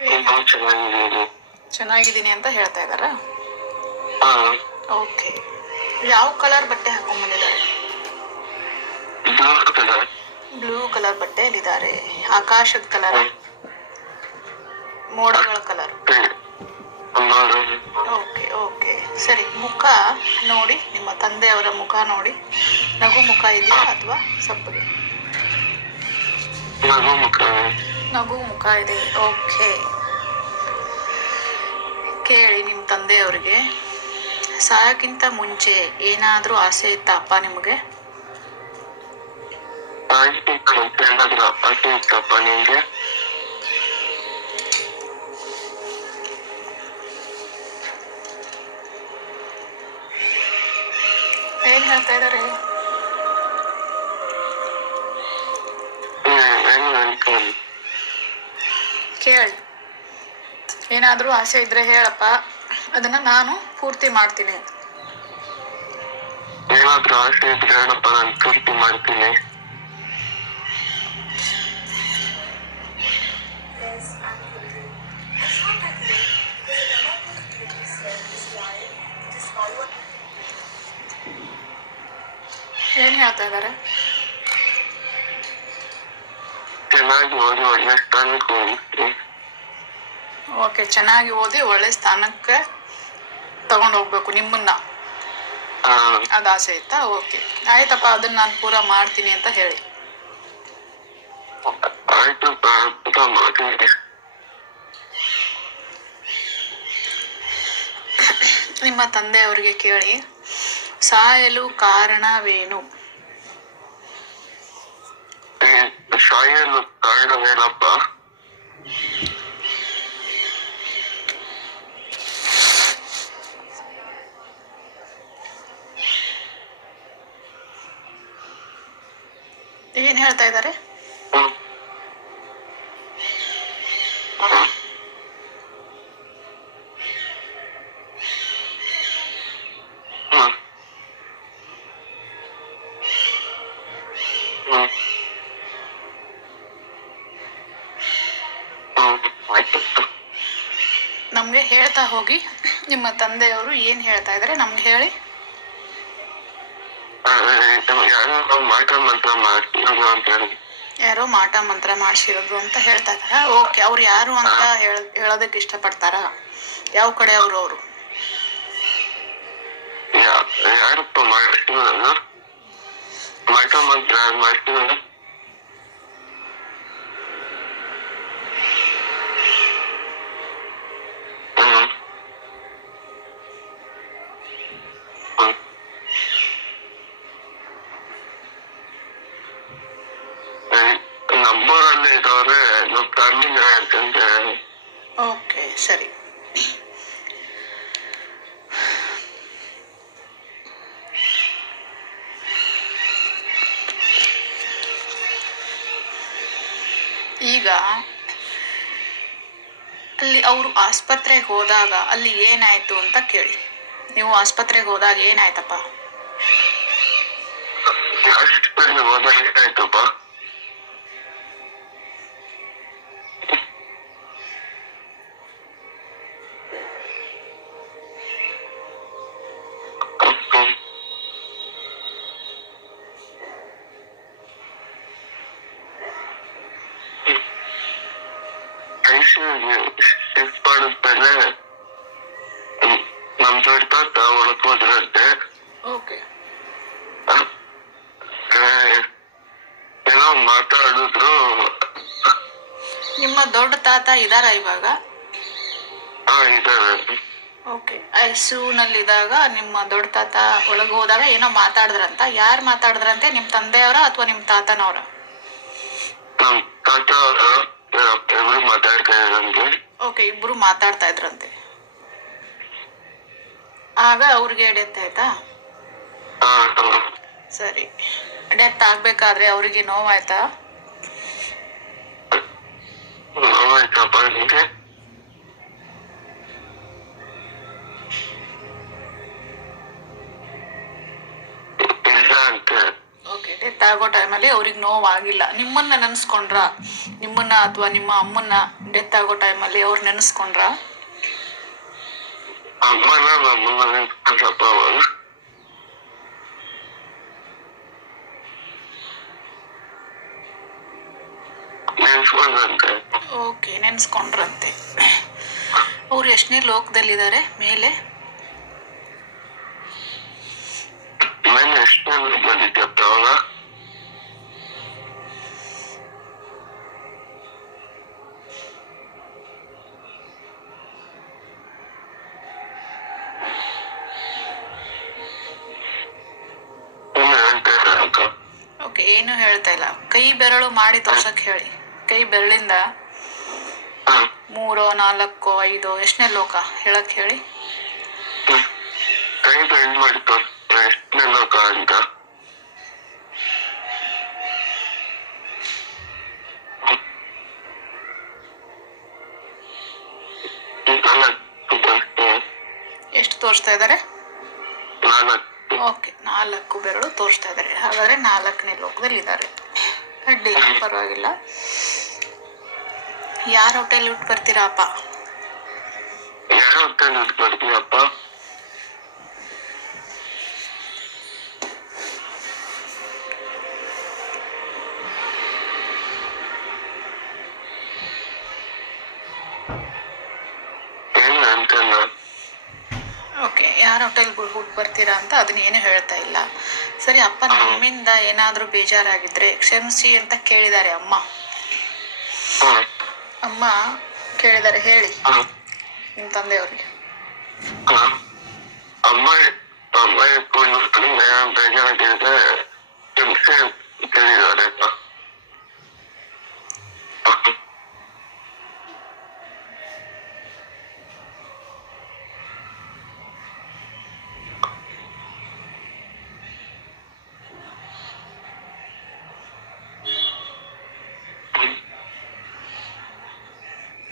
ಚೆನ್ನಾಗಿದ್ದೀನಿ. ಚೆನ್ನಾಗಿದ್ದೀನಿ ಅಂತ ಹೇಳ್ತಾ ಇದಾರ ಓಕೆ. ಯಾವ ಕಲರ್ ಬಟ್ಟೆ ಹಾಕೊಂಡ್ಬಂದಿದ್ದಾರೆ? Blue colour. ಬ್ಲೂ ಕಲರ್ ಬಟ್ಟೆಯಲ್ಲಿದ್ದಾರೆ. ಆಕಾಶದ ಕಲರ್? ಮೋಡಗಳ ಕಲರ್? Okay okay. ಸರಿ ಮುಖ ನೋಡಿ ನಿಮ್ಮ ತಂದೆಯವರ ಮುಖ ನೋಡಿ. ನಗು ಮುಖ ಇದೆಯಾ ಅಥವಾ ಸಪ್ಪಗೆ ನಗು ಮುಖ ಇದೆ. ಓಕೆ. ಕೇಳಿ ನಿಮ್ಮ ತಂದೆಯವ್ರಿಗೆ. ಸಾಯಕ್ಕಿಂತ ಮುಂಚೆ ಏನಾದರೂ ಆಸೆ ಇತ್ತಾ ಅಪ್ಪ ನಿಮಗೆ? ಏನು ಹೇಳ್ತಾ ಇದ್ದಾರೆ ಕೇಳಿ. ಏನಾದರೂ ಆಸೆ ಇದ್ರೆ ಹೇಳಪ್ಪ. ಅದನ್ನ ನಾನು ಪೂರ್ತಿ ಮಾಡ್ತೀನಿ. ಏನಾದರೂ ಆಸೆ ಇದ್ರೆ ಹೇಳಪ್ಪ ನಾನು ಪೂರ್ತಿ ಮಾಡ್ತೀನಿ. ಏನ್ ಹೇಳ್ತಾ ಇದ್ದಾರೆ ಚೆನ್ನಾಗಿ ಓದಿ ಒಳ್ಳೆ ಸ್ಥಾನಕ್ಕೆ ಓಕೆ ಚೆನ್ನಾಗಿ ಓದಿ ಒಳ್ಳೆ ಸ್ಥಾನಕ್ಕೆ ತಗೊಂಡು ಹೋಗ್ಬೇಕು ನಿಮ್ಮನ್ನ. ಆ ಅದು ಆಸೆ ಇತ್ತಾ ಓಕೆ. ಆಯ್ತಪ್ಪ ಅದನ್ನ ನಾನು ಪೂರ ಮಾಡ್ತೀನಿ ಅಂತ ಹೇಳಿ. ನಿಮ್ಮ ತಂದೆ ಅವರಿಗೆ ತಂದೆಯವರಿಗೆ ಕೇಳಿ ಸಾಯಲು ಕಾರಣವೇನು? ಸಾಯಲು ಕಾರಣವೇನಪ್ಪ? ಏನು ಹೇಳ್ತಾ. ಆಯ್ತು. ನಮಗೆ ಹೇಳ್ತಾ ಹೋಗಿ ನಿಮ್ಮ ತಂದೆಯವರು ಏನು ಹೇಳ್ತಾ ಇದ್ದಾರೆ ನಮ್ಗೆ ಹೇಳಿ ಯಾರೋ ಮಾಟ ಮಂತ್ರ ಮಾಡಿಸಿರೋದು ಅಂತ ಹೇಳ್ತಾ ಓಕೆ ಅವ್ರು ಯಾರು ಅಂತ ಹೇಳ ಹೇಳೋದಕ್ಕೆ ಇಷ್ಟಪಡ್ತಾರಾ? ಯಾವ ಕಡೆ ಅವರು ಅವರು? ಯಾರಪ್ಪ ಮಾಡ್ತೀವಿ ಮಾಟ ಮಂತ್ರ ಯಾರು ಅವರು ಆಸ್ಪತ್ರೆಗೆ ಹೋದಾಗ ಅಲ್ಲಿ ಏನಾಯ್ತು ಅಂತ ಕೇಳಿ. ನೀವು ಆಸ್ಪತ್ರೆಗೆ ಹೋದಾಗ ಏನಾಯ್ತಪ್ಪ? ತಾತ ಇದಾರ ಇವಾಗ? ಓಕೆ. ಐಸೂನಲ್ಲಿ ಇದ್ದಾಗ ನಿಮ್ಮ ದೊಡ್ಡ ತಾತ ಒಳಗೆ ಹೋದಾಗ ಏನೋ ಮಾತಾಡಿದ್ರಂತ? ಯಾರು ಮಾತಾಡಿದ್ರಂತೆ? ನಿಮ್ಮ ತಂದೆಯವರ ಅಥವಾ ನಿಮ್ಮ ತಾತನವರ? ಓಕೆ ಇಬ್ರು ಮಾತಾಡ್ತಾ ಇದ್ರಂತೆ. ಆಗ ಅವ್ರಿಗೆ ಡೆತ್ ಆಯ್ತಾ. ಸರಿ. ಡೆತ್ ಆಗ್ಬೇಕಾದ್ರೆ ಅವ್ರಿಗೆ ನೋವಾಯ್ತಾ? ಓಕೆ ಡೆತ್ ಆಗೋ ಟೈಮಲ್ಲಿ ಅವ್ರಿಗೆ ನೋವಾಗಿಲ್ಲ. ನಿಮ್ಮನ್ನ ನೆನೆಸ್ಕೊಂಡ್ರ? ನಿಮ್ಮನ್ನ ಅಥವಾ ನಿಮ್ಮ ಅಮ್ಮನ್ನ ಡೆತ್ ಆಗೋ ಟೈಮಲ್ಲಿ ಅವ್ರು ನೆನೆಸ್ಕೊಂಡ್ರ? ನಮ್ಮನ್ನ ಅವಾಗ. ನೆನ್ಸ್ಕೊಂಡ್ರಂತೆ. ಓಕೆ ನೆನೆಸ್ಕೊಂಡ್ರಂತೆ. ಅವ್ರು ಎಷ್ಟನೇ ಲೋಕದಲ್ಲಿದ್ದಾರೆ ಮೇಲೆ? ಓಕೆ ಏನು ಹೇಳ್ತಾ ಇಲ್ಲ. ಕೈ ಬೆರಳು ಮಾಡಿ ತೋರ್ಸಕ್ ಹೇಳಿ. ಕೈ ಬೆರಳಿಂದ ಮೂರೋ ನಾಲ್ಕೋ ಐದೋ ಎಷ್ಟನೇ ಲೋಕ ಹೇಳಕ್ ಹೇಳಿ? ಮಾಡಿ ತೋರಿಸ್ತಾರೆ ಎಷ್ಟನೇ ಲೋಕ ಅಂತ. ಎಷ್ಟು ತೋರಿಸ್ತಾ ಇದ್ದಾರೆ? ನಾಲ್ಕು. ಓಕೆ ನಾಲ್ಕು ಬೆರಳು ತೋರಿಸ್ತಾ ಇದ್ದಾರೆ. ಹಾಗಾದ್ರೆ ನಾಲ್ಕನೇ ಲೋಕದಲ್ಲಿ ಇದ್ದಾರೆ ಅಡ್ಡಿ ಪರವಾಗಿಲ್ಲ. ಯಾರ ಹೋಟೆಲ್ ಊಟ ಬರ್ತೀರಾ ಅಪ್ಪ? ಯಾರ ಹೋಟೆಲ್ ಏನು ಅಂತಲ್ಲ ಓಕೆ ಯಾರ ಹೋಟೆಲ್ಗೆ ಹೋಗಿ ಬರ್ತೀರಾ ಅಂತ ಅದನ್ನ ಏನು ಹೇಳ್ತಾ ಇಲ್ಲ. ಸರಿ ಅಪ್ಪ ನಮ್ಮಿಂದ ಏನಾದರೂ ಬೇಜಾರಾಗಿದ್ರೆ ಕ್ಷಮಿಸಿ ಅಂತ ಕೇಳಿದ್ದಾರೆ ಅಮ್ಮ. ಅಮ್ಮ ಕೇಳಿದ್ದಾರೆ ಹೇಳಿ. ಹ್ಮ್ ನಿಮ್ಮ ತಂದೆಯವ್ರಿಗೆ. ಹ್ಮ್. ಅಮ್ಮ ಅಮ್ಮ ಎತ್ಕೊಂಡು ಬೇಜಾರಾಗಿದ್ರೆ ಹಿಂಸೆ ತಿಳಿದಾರೆ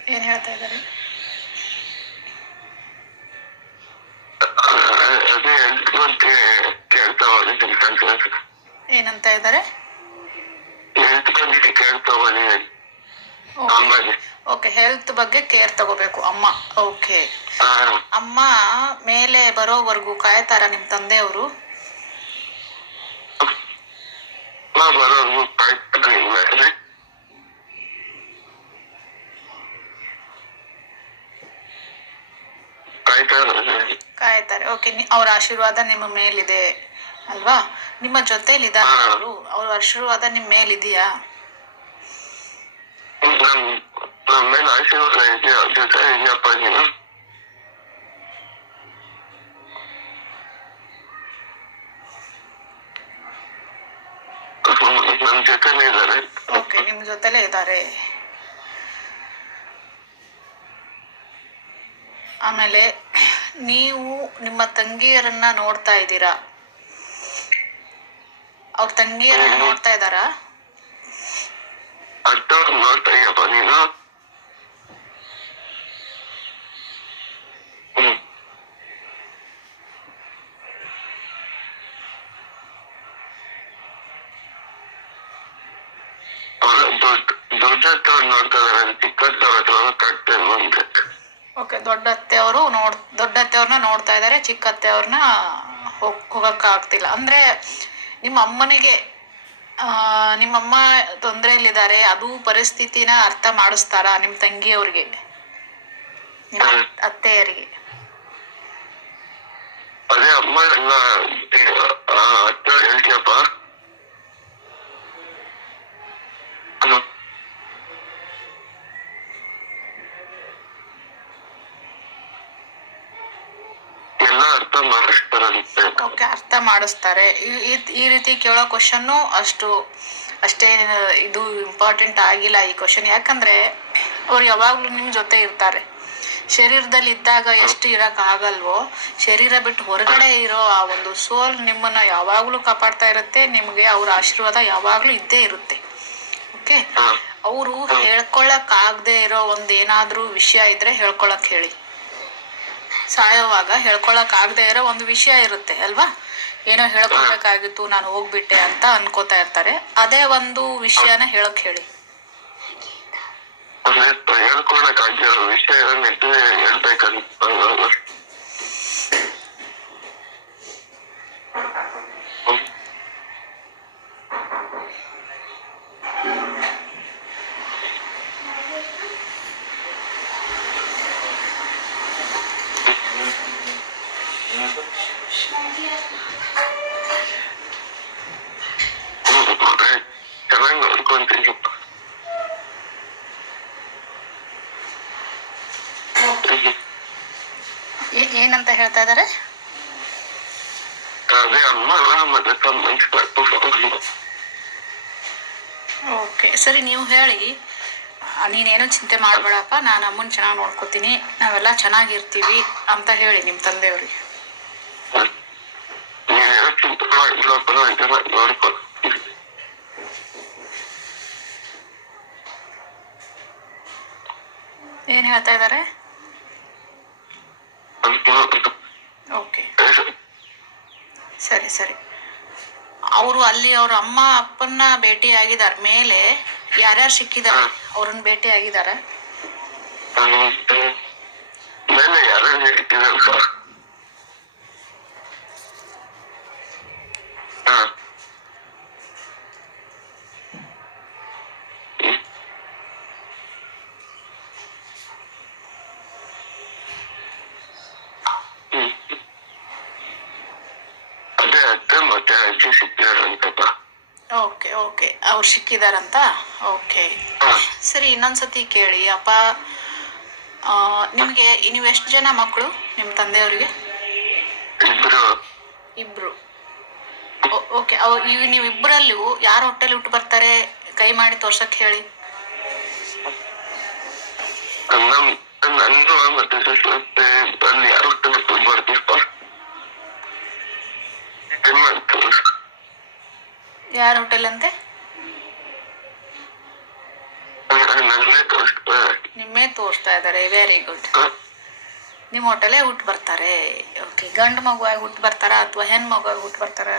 ಏನು ಹೇಳ್ತಾ ಇದ್ದಾರೆ ಅದೇ ಮತ್ತೆ ಕೇಳ್ತಾ ಹೋಗಿ ಏನಂತ ಇದ್ದಾರೆ? ಓಕೆ ಹೆಲ್ತ್ ಬಗ್ಗೆ ಕೇರ್ ತಗೋಬೇಕು ಅಮ್ಮ. ಓಕೆ ಅಮ್ಮ ಮೇಲೆ ಬರೋವರೆಗೂ ಕಾಯ್ತಾರ ನಿಮ್ಮ ತಂದೆಯವರು. ಕಾಯ್ತಾರೆ ಓಕೆ ಅವ್ರ ಆಶೀರ್ವಾದ ನಿಮ್ಮ ಮೇಲಿದೆ. ಅಲ್ವಾ? ನಿಮ್ಮ ಜೊತೆಲಿದ್ದಾರೆ ಅವರು ಅವ್ರ ಆಶೀರ್ವಾದ ನಿಮ್ಮ ಮೇಲಿದೆಯಾ ಓಕೆ ನಿಮ್ಮ ಜೊತೆಲೇ ಇದ್ದಾರೆ. ಆಮೇಲೆ ನೀವು ನಿಮ್ಮ ತಂಗಿಯರನ್ನ ನೋಡ್ತಾ ಇದ್ದೀರಾ? ಅವ್ರ ತಂಗಿಯರನ್ನ ನೋಡ್ತಾ ಇದಾರ? ಅಷ್ಟೊಂದು ನೋಡ್ತಾ ಇದೆಯಪ್ಪ ನೀನು? ಹ್ಮ್. ಅವ್ರು ದೊಡ್ಡ ಅತ್ತೆ ನೋಡ್ತಾ ಇದ್ದಾರೆ ಚಿಕ್ಕದವ್ರ ಹತ್ರ ಓಕೆ ದೊಡ್ಡ ಅತ್ತೆ ನೋಡ್ ಅತ್ತೆಯವ್ರನ್ನ ನೋಡ್ತಾ ಇದಾರೆ ಚಿಕ್ಕ ಅತ್ತೆಯವ್ರನ್ನ ಹೋಗಕ್ ಆಗ್ತಿಲ್ಲ ಅಂದ್ರೆ ನಿಮ್ಮ ಅಮ್ಮನಿಗೆ ಆ, ನಿಮ್ಮಮ್ಮ ತೊಂದರೆಯಲ್ಲಿದ್ದಾರೆ ಅದು ಪರಿಸ್ಥಿತಿನ ಅರ್ಥ ಮಾಡಿಸ್ತಾರ ನಿಮ್ಮ ತಂಗಿಯವ್ರಿಗೆ? ನಿಮ್ಮ ಅತ್- ಅತ್ತೆಯರಿಗೆ? ಅದೇ ಅಮ್ಮ ಎಲ್ಲ ಆ, ಅತ್ತ ಹೇಳ್ತೀಯಪ್ಪ ಹ್ಮ್. ಎಲ್ಲ ಅರ್ಥ ಮಾಡಿಸ್ತಾರಂತೆ ಓಕೆ ಅರ್ಥ ಮಾಡಿಸ್ತಾರೆ. ಈ- ರೀತಿ ಕೇಳೋ ಕ್ವಶನ್ನು ಅಷ್ಟು ಅಷ್ಟೇ ಇದು ಇಂಪಾರ್ಟೆಂಟ್ ಆಗಿಲ್ಲ ಈ ಕ್ವಶನ್ ಯಾಕಂದ್ರೆ ಅವ್ರು ಯಾವಾಗಲೂ ನಿಮ್ಮ ಜೊತೆ ಇರ್ತಾರೆ. ಶರೀರದಲ್ಲಿ ಇದ್ದಾಗ ಎಷ್ಟು ಇರಕ್ ಆಗಲ್ವೋ ಶರೀರ ಬಿಟ್ಟು ಹೊರಗಡೆ ಇರೋ ಆ ಒಂದು ಸೋಲ್ ನಿಮ್ಮನ್ನ ಯಾವಾಗಲೂ ಕಾಪಾಡ್ತಾ ಇರುತ್ತೆ. ನಿಮಗೆ ಅವ್ರ ಆಶೀರ್ವಾದ ಯಾವಾಗಲೂ ಇದ್ದೇ ಇರುತ್ತೆ. ಓಕೆ. ಅವರು ಹೇಳ್ಕೊಳಕ್ ಆಗದೆ ಇರೋ ಒಂದೇನಾದ್ರೂ ವಿಷಯ ಇದ್ರೆ ಹೇಳ್ಕೊಳಕ್ ಹೇಳಿ. ಸಾಯೋವಾಗ ಹೇಳ್ಕೊಳಕ್ ಆಗದೆ ಇರೋ ಒಂದು ವಿಷಯ ಇರುತ್ತೆ, ಅಲ್ವಾ? ಏನೋ ಹೇಳ್ಕೊಳ್ಬೇಕಾಗಿತ್ತು, ನಾನು ಹೋಗ್ಬಿಟ್ಟೆ ಅಂತ ಅನ್ಕೋತಾ ಇರ್ತಾರೆ. ಅದೇ ಒಂದು ವಿಷಯನ ಹೇಳಕ್ ಹೇಳಿ. ಹೇಳ್ಬೇಕಂತ ಏನಂತ ಹೇಳ್ತಾ ತಮ್ಮ ಓಕೆ, ಸರಿ, ನೀವು ಹೇಳಿ. ನೀನೇನು ಚಿಂತೆ ಮಾಡಬೇಡಪ್ಪ, ನಾನು ಅಮ್ಮನ ಚೆನ್ನಾಗಿ ನೋಡ್ಕೋತೀನಿ, ನಾವೆಲ್ಲ ಚೆನ್ನಾಗಿರ್ತೀವಿ ಅಂತ ಹೇಳಿ ನಿಮ್ಮ ತಂದೆಯವ್ರಿಗೆ. ಏನು ಹೇಳ್ತಾ ಇದ್ದಾರೆ ಓಕೆ ಸರಿ ಸರಿ ಅವರು ಅಲ್ಲಿ ಅವ್ರ ಅಮ್ಮ ಅಪ್ಪನ್ನ ಭೇಟಿ ಆಗಿದಾರ ಮೇಲೆ ಯಾರ್ಯಾರು ಸಿಕ್ಕಿದ್ದಾರೆ ಅವ್ರನ್ನ ಭೇಟಿ ಹೇಳ್ತಿರಲ್ಲ ಓಕೆ ಅವ್ರು ಸಿಕ್ಕಿದಾರಂತ? ಓಕೆ. ಸರಿ ಇನ್ನೊಂದ್ಸತಿ ಕೇಳಿ. ಅಪ್ಪ ನಿಮ್ಗೆ ನೀವು ಎಷ್ಟು ಜನ ಮಕ್ಕಳು ನಿಮ್ಮ ತಂದೆಯವರಿಗೆ? ಇಬ್ರು. ಓಕೆ. ಅವ್ ಇವ್ ನೀವಿಬ್ಬರಲ್ಲೂ ಯಾರು ಹೊಟ್ಟೆಲಿ ಹುಟ್ಟು ಬರ್ತಾರೆ? ಕೈ ಮಾಡಿ ತೋರ್ಸಕ್ ಹೇಳಿ. ಯಾರು ಹುಟ್ಟು ಬರ್ತೀಪ್ಪ ಏನ್ ಮಾಡ್ತಾರೆ ಯಾರ ಹೋಟೆಲ್ ಅಂತೆ? ನಿಮ್ಮೇ ತೋರಿಸ್ತಾ ಇದ್ದಾರೆ. ವೆರಿ ಗುಡ್ ನಿಮ್ಮ ಹೋಟೆಲೇ ಊಟ ಬರ್ತಾರೆ. ಓಕೆ ಗಂಡು ಮಗುವಾಗಿ ಊಟ ಬರ್ತಾರ ಅಥವಾ ಹೆಣ್ಣು ಆಗಿ ಊಟ ಬರ್ತಾರ?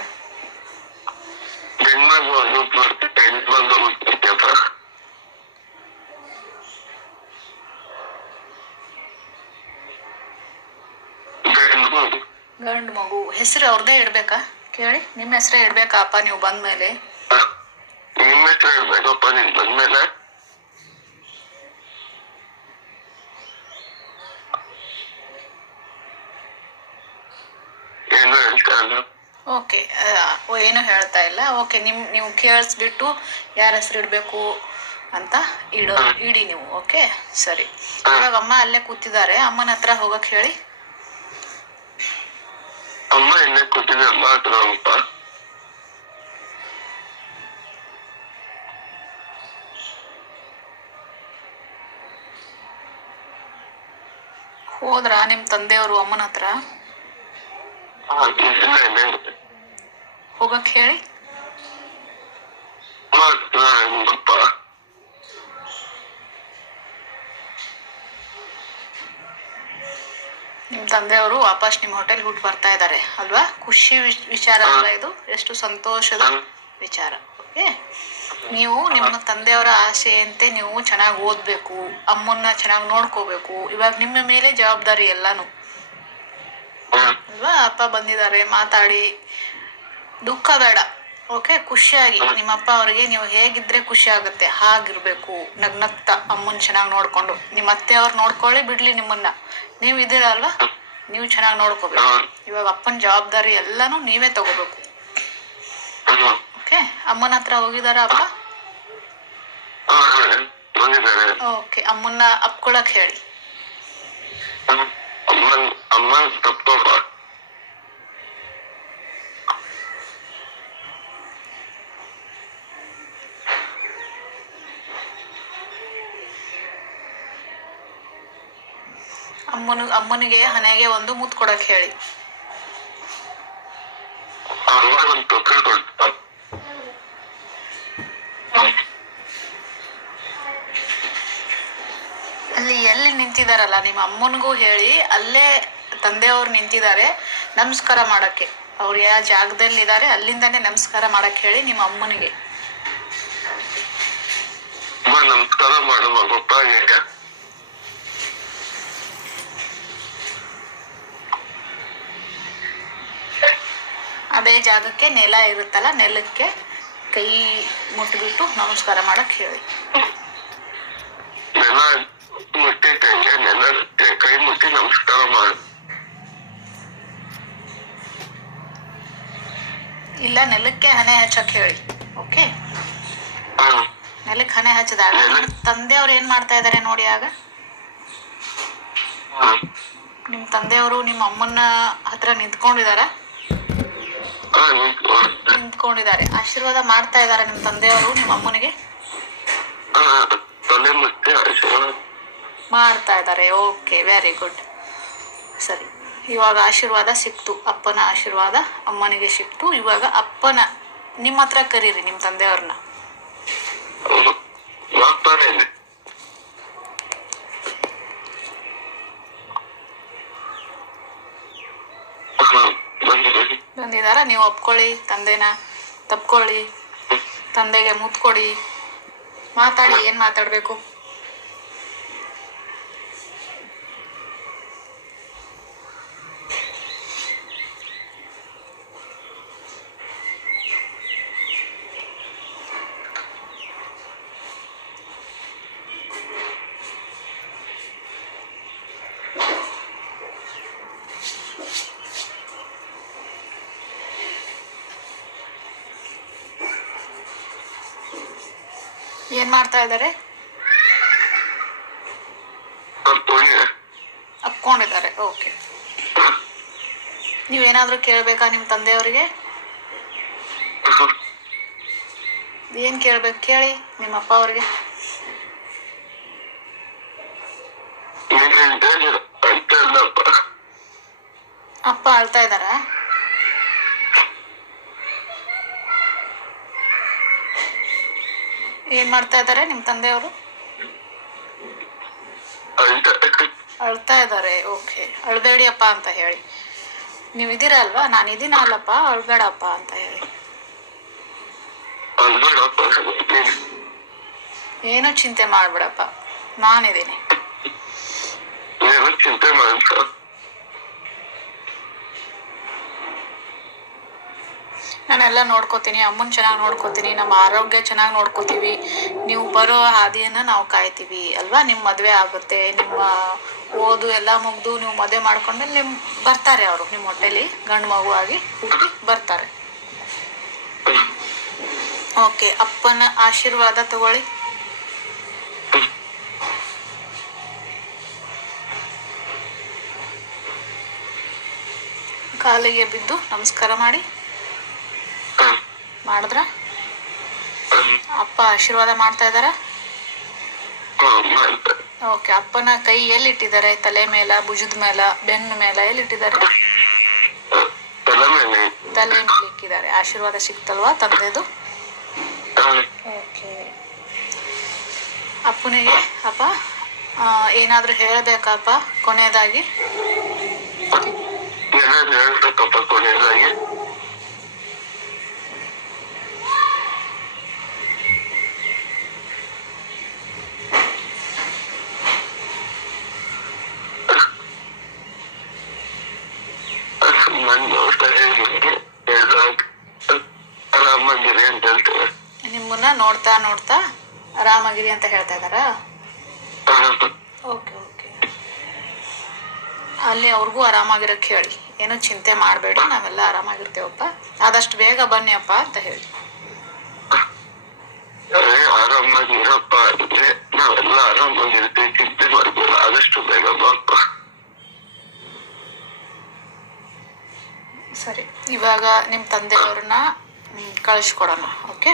ಗಂಡು ಮಗು. ಹೆಸರು ಅವ್ರದ್ದೇ ಇಡ್ಬೇಕಾ? ಕೇಳಿ ನಿಮ್ಮ ಹೆಸರೇ ಇಡ್ಬೇಕಾ ಅಪ್ಪ ನೀವು ಬಂದ ಮೇಲೆ ನಿಮ್ಮ ಹೆಸರು ಹೇಳ್ಬೇಕಪ್ಪ ನೀನ್ ಬಂದ್ಮೇಲೆ? ಏನು ಹೇಳ್ತಾ ಇಲ್ಲ? ಓಕೆ ಏನು ಹೇಳ್ತಾ ಇಲ್ಲ. ಓಕೆ ನಿಮ್ ನೀವು ಕೇಳಿಸ್ಬಿಟ್ಟು ಯಾರ ಹೆಸರು ಇಡಬೇಕು ಅಂತ ಇಡೋ ಇಡಿ ನೀವು ಓಕೆ? ಸರಿ. ಇವಾಗ ಅಮ್ಮ ಅಲ್ಲೇ ಕೂತಿದ್ದಾರೆ. ಅಮ್ಮನ ಹತ್ರ ಹೋಗಕ್ ಹೇಳಿ. ಅಮ್ಮ ಎಣ್ಣೆ ಕೊಟ್ಟಿದೆ ಅಮ್ಮ ಹತ್ರ ಹೋಗಪ್ಪ ಹೋದ್ರ ನಿಮ್ ತಂದೆಯವರು ಅಮ್ಮನ ಹತ್ರ? ಹೋಗಕ್ ಹೇಳಿ. ತಂದೆಯವರು ವಾಪಸ್ ನಿಮ್ಮ ಹೋಟೆಲ್ ಹುಟ್ಟು ಬರ್ತಾ ಇದ್ದಾರೆ ಅಲ್ವಾ? ಖುಷಿ ವಿಚ್- ವಿಚಾರ ಅಲ್ವಾ ಇದು? ಎಷ್ಟು ಸಂತೋಷದ ವಿಚಾರ ಓಕೆ? ನೀವು ನಿಮ್ಮ ತಂದೆಯವರ ಆಸೆಯಂತೆ ನೀವು ಚೆನ್ನಾಗಿ ಓದ್ಬೇಕು ಅಮ್ಮನ್ನ ಚೆನ್ನಾಗಿ ನೋಡ್ಕೋಬೇಕು ಇವಾಗ ನಿಮ್ಮ ಮೇಲೆ ಜವಾಬ್ದಾರಿ ಎಲ್ಲಾನು. ಅಲ್ವಾ? ಅಪ್ಪ ಬಂದಿದ್ದಾರೆ ಮಾತಾಡಿ. ದುಃಖ ಬೇಡ ಓಕೆ? ಖುಷಿಯಾಗಿ ನಿಮ್ಮ ಅಪ್ಪ ಅವರಿಗೆ ನೀವು ಹೇಗಿದ್ರೆ ಖುಷಿ ಆಗುತ್ತೆ ಹಾಗಿರ್ಬೇಕು ನಗ್ನಗ್ತಾ ಅಮ್ಮನ್ ಚೆನ್ನಾಗಿ ನೋಡ್ಕೊಂಡು. ನಿಮ್ಮ ಅತ್ತೆ ಅವ್ರು ನೋಡ್ಕೊಳ್ಳಿ ಬಿಡ್ಲಿ ನಿಮ್ಮನ್ನ. ನೀವು ಇದ್ದೀರ ಅಲ್ವಾ? ನೀವು ಚೆನ್ನಾಗಿ ನೋಡ್ಕೋಬೇಕು. ಇವಾಗ ಅಪ್ಪನ ಜವಾಬ್ದಾರಿ ಎಲ್ಲಾನು ನೀವೇ ತಗೋಬೇಕು. ಓಕೆ? ಅಮ್ಮನ ಹತ್ರ ಹೋಗಿದಾರ ಅಪ್ಪ? ಓಕೆ ಅಮ್ಮನ್ನ ಅಪ್ಕೊಳಕ್ ಹೇಳಿ. ಅಮ್ಮನ್ ಅಮ್ಮನ್ ತಪ್ಪಪ್ಪ ಅಮ್ಮನ ಅಮ್ಮನಿಗೆ ಹನೆಗೆ ಒಂದು ಮುತ್ತು ಕೊಡಕ್ ಹೇಳಿ. ಅಲ್ಲಿ ಎಲ್ಲಿ ನಿಂತಿದಾರಲ್ಲ ನಿಮ್ಮ ಅಮ್ಮನಿಗೂ ಹೇಳಿ ಅಲ್ಲೇ ತಂದೆಯವ್ರು ನಿಂತಿದ್ದಾರೆ ನಮಸ್ಕಾರ ಮಾಡಕ್ಕೆ. ಅವ್ರು ಯಾವ ಜಾಗದಲ್ಲಿ ಇದ್ದಾರೆ ಅಲ್ಲಿಂದಾನೇ ನಮಸ್ಕಾರ ಮಾಡಕ್ ಹೇಳಿ ನಿಮ್ಮ ಅಮ್ಮನಿಗೆ. ಅಮ್ಮ ನಮಸ್ಕಾರ ಅದೇ ಜಾಗಕ್ಕೆ ನೆಲ ಇರುತ್ತಲ್ಲ ನೆಲಕ್ಕೆ ಕೈ ಮುಟ್ಬಿಟ್ಟು ನಮಸ್ಕಾರ ಮಾಡಕ್ ಹೇಳಿ. ನೆಲ ಮುಟ್ಟಿ ಕೈಗೆ ನೆಲ ಕೈ ಮುಟ್ಟಿ ನಮಸ್ಕಾರ ಮಾಡು. ಇಲ್ಲ ನೆಲಕ್ಕೆ ಹಣೆ ಹಚ್ಚಕ್ ಹೇಳಿ ಓಕೆ? ನೆಲಕ್ಕೆ ಹಣೆ ಹಚ್ಚಿದಾಗ ತಂದೆ ಅವ್ರು ಏನ್ ಮಾಡ್ತಾ ಇದಾರೆ ನೋಡಿ ಆಗ? ನಿಮ್ ತಂದೆಯವರು ನಿಮ್ಮ ಅಮ್ಮನ ಹತ್ರ ನಿಂತ್ಕೊಂಡಿದಾರ. ನಿಂತ್ಕೊಂಡಿದ್ದಾರೆ. ಆಶೀರ್ವಾದ ಮಾಡ್ತಾ ಇದ್ದಾರೆ ನಿಮ್ ತಂದೆಯವರು ನಿಮ್ಮ ಅಮ್ಮನಿಗೆ. ಮಾಡ್ತಾ ಇದ್ದಾರೆ. ಓಕೆ ವೆರಿ ಗುಡ್ ಸರಿ ಇವಾಗ ಆಶೀರ್ವಾದ ಸಿಕ್ತು. ಅಪ್ಪನ ಆಶೀರ್ವಾದ ಅಮ್ಮನಿಗೆ ಸಿಕ್ತು. ಇವಾಗ ಅಪ್ಪನ ನಿಮ್ಮ ಹತ್ರ ಕರೀರಿ ನಿಮ್ಮ ತಂದೆಯವ್ರನ್ನ ಹ್ಮ್. ಮಾಡ್ತಾನೆ ಇದೆ. ಹ್ಮ್. ಬಂದಿದಾರ ನೀವು ಒಪ್ಕೊಳ್ಳಿ ತಂದೆನ ತಪ್ಕೊಳ್ಳಿ ತಂದೆಗೆ ಮುತ್ಕೊಡಿ ಮಾತಾಡಿ ಏನು ಮಾತಾಡಬೇಕು? ಏನು ಮಾಡ್ತಾ ಇದ್ದಾರೆ. ಅಪ್ಕೊಂಡಿದ್ದಾರೆ. ಓಕೆ ನೀವೇನಾದರೂ ಕೇಳಬೇಕಾ ನಿಮ್ಮ ತಂದೆಯವರಿಗೆ? ಏನ್ ಕೇಳ್ಬೇಕು ಕೇಳಿ ನಿಮ್ಮ ಅಪ್ಪ ಅವ್ರಿಗೆ. ಅಪ್ಪ ಅಳ್ತಾ ಇದ್ದಾರಾ? ಏನು ಮಾಡ್ತಾ ಇದ್ದಾರೆ ನಿಮ್ಮ ತಂದೆಯವರು? ಅಳ್ತಾ ಇದ್ದಾರೆ. ಓಕೆ. ಅಳ್ಬೇಡಿ ಅಪ್ಪ ಅಂತ ಹೇಳಿ. ನೀವು ಇದೀರ ಅಲ್ವಾ? ನಾನು ಇದೀನ ಅಲ್ಲಪ್ಪ ಅಳ್ಬೇಡಪ್ಪ ಅಂತ ಹೇಳಿ. ಏನು ಚಿಂತೆ ಮಾಡಬೇಡಪ್ಪ. ನಾನಿದ್ದೀನಿ ಚಿಂತೆ ನಾನೆಲ್ಲ ನೋಡ್ಕೋತೀನಿ, ಅಮ್ಮನ ಚೆನ್ನಾಗಿ ನೋಡ್ಕೋತೀನಿ, ನಮ್ಮ ಆರೋಗ್ಯ ಚೆನ್ನಾಗಿ ನೋಡ್ಕೋತೀವಿ. ನೀವು ಬರೋ ಹಾದಿಯನ್ನು ನಾವು ಕಾಯ್ತೀವಿ, ಅಲ್ವಾ? ನಿಮ್ಮ ಮದುವೆ ಆಗುತ್ತೆ, ನಿಮ್ಮ ಓದು ಎಲ್ಲ ಮುಗಿದು ನೀವು ಮದುವೆ ಮಾಡ್ಕೊಂಡ್ಮೇಲೆ ನಿಮ್ಮ ಬರ್ತಾರೆ ಅವರು ನಿಮ್ಮ ಹೊಟ್ಟೆಲಿ, ಗಂಡು ಮಗು ಆಗಿ ಹುಟ್ಟಿ ಬರ್ತಾರೆ. ಓಕೆ, ಅಪ್ಪನ ಆಶೀರ್ವಾದ ತಗೊಳ್ಳಿ. ಕಾಲಿಗೆ ಬಿದ್ದು ನಮಸ್ಕಾರ ಮಾಡಿ. ಮಾಡಿದ್ರ? ಅಪ್ಪ ಆಶೀರ್ವಾದ ಮಾಡ್ತಾ ಇದ್ದಾರಾ. ಓಕೆ, ಅಪ್ಪನ ಕೈ ಎಲ್ಲಿ ಇಟ್ಟಿದ್ದಾರೆ ತಲೆ ಮೇಲ, ಭುಜದ ಮೇಲ, ಬೆನ್ನ ಮೇಲ ಎಲ್ಲಿಟ್ಟಿದ್ದಾರೆ? ತಲೆ ಮೇಲೆ ತಲೆ ಮೇಲೆ ಇಕ್ಕಿದ್ದಾರೆ. ಆಶೀರ್ವಾದ ಸಿಕ್ತಲ್ವಾ ತಂದೆದು. ಓಕೆ. ಅಪ್ಪನಿಗೆ ಅಪ್ಪ ಏನಾದರೂ ಹೇಳಬೇಕಪ್ಪ ಕೊನೆಯದಾಗಿ? ಕೊನೆಯದಾಗಿ ನನ್ನ ಆರಾಮಾಗಿರಿ ಅಂತ ಹೇಳ್ತೇವೆ ನಿಮ್ಮನ್ನ ನೋಡ್ತಾ ನೋಡ್ತಾ ರಾಮಗಿರಿ ಅಂತ ಹೇಳ್ತಾ ಇದ್ದಾರಾ? Okay okay. ಅಲ್ಲಿ ಅವ್ರಿಗೂ ಆರಾಮಾಗಿರಕ್ ಹೇಳಿ. ಏನೂ ಚಿಂತೆ ಮಾಡಬೇಡಿ ನಾವೆಲ್ಲ ಆರಾಮಾಗಿರ್ತೇವಪ್ಪ ಆದಷ್ಟು ಬೇಗ ಬನ್ನಿ ಅಪ್ಪ ಅಂತ ಹೇಳಿ. ಅದೇ ಆರಾಮಾಗಿರಪ್ಪ. ಅಂದ್ರೆ ನಾವೆಲ್ಲ ಆರಾಮಾಗಿರ್ತೀವಿ ಚಿಂತೆ ಮಾಡ್ಬೇಡ ಆದಷ್ಟು ಬೇಗ ಬಾಪ್ಪ ಸರಿ ಇವಾಗ ನಿಮ್ಮ ತಂದೆಯವ್ರನ್ನ ಕಳಿಸ್ಕೊಡೋಣ ಓಕೆ?